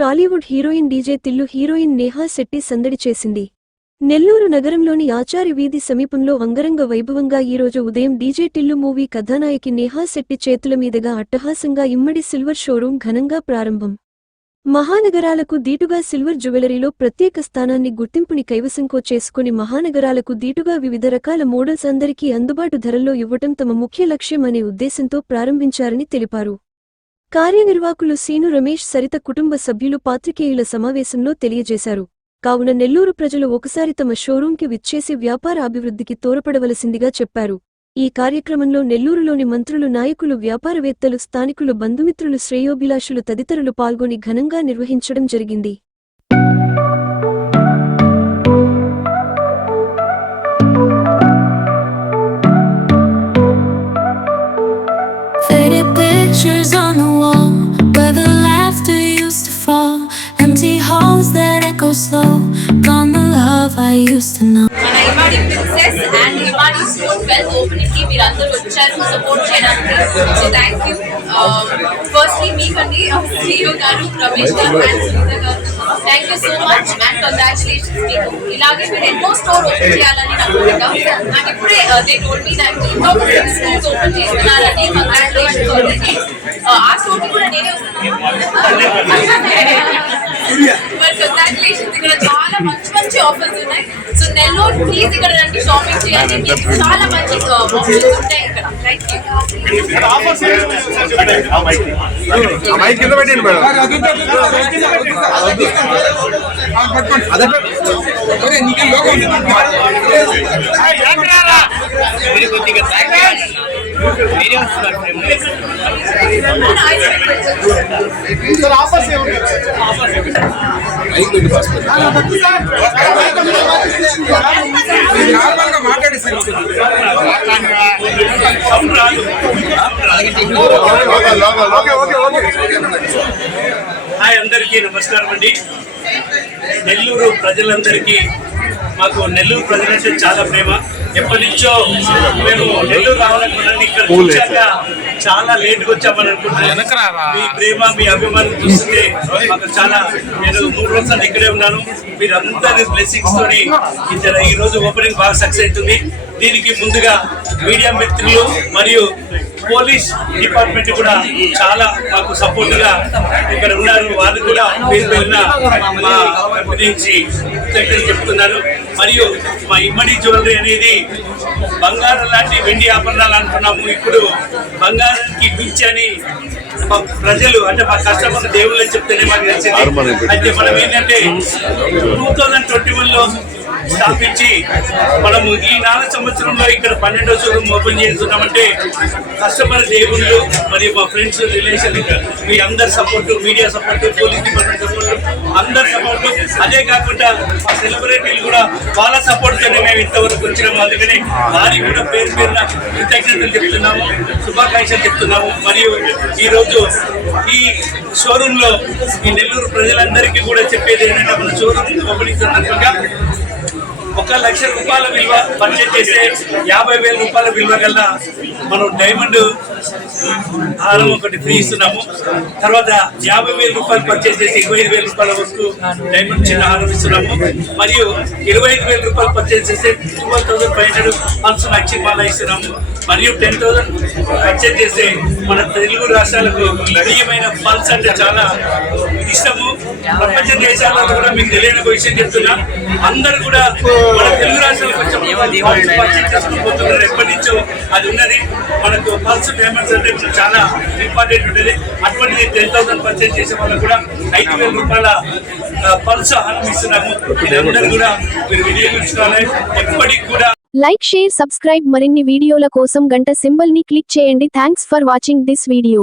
Tollywood heroine DJ Tillu heroine Neha Shetty సందడి చేసింది. నెల్లూరు నగరంలోని ఆచారి వీధి సమీపంలో అంగరంగ వైభవంగా ఈరోజు ఉదయం డీజే టిల్లు మూవీ కథానాయకి నేహా శెట్టి చేతుల మీదుగా అట్టహాసంగా ఇమ్మడి సిల్వర్ షోరూం ఘనంగా ప్రారంభం. మహానగరాలకు దీటుగా సిల్వర్ జ్యువెలరీలో ప్రత్యేక స్థానాన్ని గుర్తింపుని కైవసంకో చేసుకుని మహానగరాలకు దీటుగా వివిధ రకాల మోడల్స్ అందరికీ అందుబాటు ధరల్లో ఇవ్వటం తమ ముఖ్య లక్ష్యం అనే ఉద్దేశంతో ప్రారంభించారని తెలిపారు. కార్యనిర్వాహకులు సీను రమేష్ సరిత కుటుంబ సభ్యులు పాత్రికేయుల సమావేశంలో తెలియజేశారు. కావున నెల్లూరు ప్రజలు ఒకసారి తమ షోరూంకి విచ్చేసి వ్యాపార అభివృద్ధికి తోరపడవలసిందిగా చెప్పారు. ఈ కార్యక్రమంలో నెల్లూరులోని మంత్రులు నాయకులు వ్యాపారవేత్తలు స్థానికులు బంధుమిత్రులు శ్రేయోభిలాషులు తదితరులు పాల్గొని ఘనంగా నిర్వహించడం జరిగింది. Pictures that echo slow. Gone the love I used to know. మన Imadi princess and Imadi sport wealth opening కి మీరు అందరూ వచ్చారు సపోర్ట్ చేయడానికి సో థ్యాంక్ యూ ఫస్ట్లీ మీకండి సీఈఓ గారు రమేష్ గారు అండ్ సునీత గారు thank you so much and congratulations మీకు ఇలాగే మీరు ఎన్నో స్టోర్ ఓపెన్ చేయాలని నా కోరిక నాకు ఇప్పుడే దే టోల్డ్ మీ దట్ ఇంకొక సిక్స్ స్టోర్స్ ఓపెన్ చేస్తున్నారని కంగ్రాచులేషన్స్ ఆల్రెడీ ఆ స్టోర్ కూడా నేనే వస్తున్నాను మరి కంగ్రాచులేషన్స్ ఇక్కడ చాలా మంచి మంచి ఆఫర్స్ ఉన్నాయి సో నెల్లూరు ప్లీజ్ ఇక్కడ రండి షాపింగ్ చేయండి మీకు చాలా మంచి ఆఫర్స్ ఉంటాయి ఇక్కడ థ్యాంక్ యూ మైక్ కింద పెట్టండి మేడం అదే నార్మల్ మాట్లాడి మాట్లాడేసారు హాయ్ అందరికీ నమస్కారం అండి. నెల్లూరు ప్రజలందరికీ మాకు నెల్లూరు ప్రజలంటే చాలా ప్రేమ. ఎప్పటి నుంచో మేము నెల్లూరు రావాలనుకున్నాను ఇక్కడ వచ్చాక చాలా లేట్గా వచ్చామని అనుకుంటున్నాను మీ ప్రేమ మీ అభిమానం చూస్తుంటే మాకు చాలా నేను మూడు రోజులు ఇక్కడే ఉన్నాను. మీరందరి బ్లెస్సింగ్స్ తోని ఇక్కడ ఈ రోజు ఓపెనింగ్ బాగా సక్సెస్ అవుతుంది. దీనికి ముందుగా మీడియా మిత్రులు మరియు పోలీస్ డిపార్ట్మెంట్ కూడా చాలా మాకు సపోర్ట్గా ఇక్కడ ఉన్నారు. వాళ్ళు కూడా మా గురించి చెప్తున్నారు. మరియు మా ఇమ్మడి జ్యువెలరీ అనేది బంగారం లాంటి వెండి ఆభరణాలు అంటున్నాము. ఇప్పుడు బంగారానికి మించి అని మా ప్రజలు అంటే మా కస్టమర్ దేవుళ్ళు అని చెప్తేనే మాకు తెలిసింది. అయితే మనం ఏంటంటే టూ థౌజండ్ ట్వంటీ వన్లో స్థాపించి మనము ఈ నాలుగు సంవత్సరంలో ఇక్కడ పన్నెండో షోరూమ్ ఓపెన్ చేస్తున్నామంటే కస్టమర్ దేవుళ్ళు మరియు మా ఫ్రెండ్స్ రిలేషన్ మీ అందరి support media support police department support అందరి సపోర్ట్ అదే కాకుండా మా సెలబ్రిటీలు కూడా వాళ్ళ సపోర్ట్తోనే మేము ఇంతవరకు వచ్చినాము. అందుకని వారికి కూడా పేరు పేరున కృతజ్ఞతలు చెప్తున్నాము శుభాకాంక్షలు చెప్తున్నాము. మరియు ఈ రోజు ఈ షోరూంలో లో ఈ నెల్లూరు ప్రజలందరికీ కూడా చెప్పేది ఏంటంటే మన షోరూమ్ ఓపెనింగ్ సందర్భంగా ఒక లక్ష రూపాయల విలువ పర్చేజ్ చేస్తే యాభై వేల రూపాయల విలువ కల్లా మనం డైమండ్ హారం ఒకటి ఫ్రీ ఇస్తున్నాము. తర్వాత యాభై వేల రూపాయలు పర్చేస్ చేసి ఇరవై ఐదు వేల రూపాయల వరకు డైమండ్ చిన్న హారం ఇస్తున్నాము. మరియు ఇరవై ఐదు వేల రూపాయలు పర్చేస్ చేస్తే twelve thousand five hundred plus నచ్చి మాల ఇస్తున్నాము. మరియు టెన్ థౌసండ్ పర్చేజ్ చేస్తే మన తెలుగు రాష్ట్రాలకు ప్రియమైన పల్స్ అంటే చాలా ఇష్టము. ప్రపంచ దేశాలలో కూడా మీకు తెలియని ఒక విషయం చెప్తున్నా. అందరూ కూడా మన తెలుగు రాష్ట్రాలకు వచ్చి ఎప్పటి నుంచో అది ఉన్నది. మనకు పల్స్ పేమెంట్స్ అంటే చాలా ఇంపార్టెంట్ ఉంటుంది. అటువంటిది టెన్ థౌసండ్ పర్చేస్ చేసే వాళ్ళకు కూడా ఐదు వేల రూపాయల పల్స్ ఇస్తున్నాము ఇదందరూ కూడా మీరు వినియోగించుకోవాలి. ఎప్పటికి కూడా లైక్ షేర్ సబ్స్క్రైబ్ మరిన్ని వీడియోల కోసం గంట సింబల్ని క్లిక్ చేయండి. Thanks for watching this video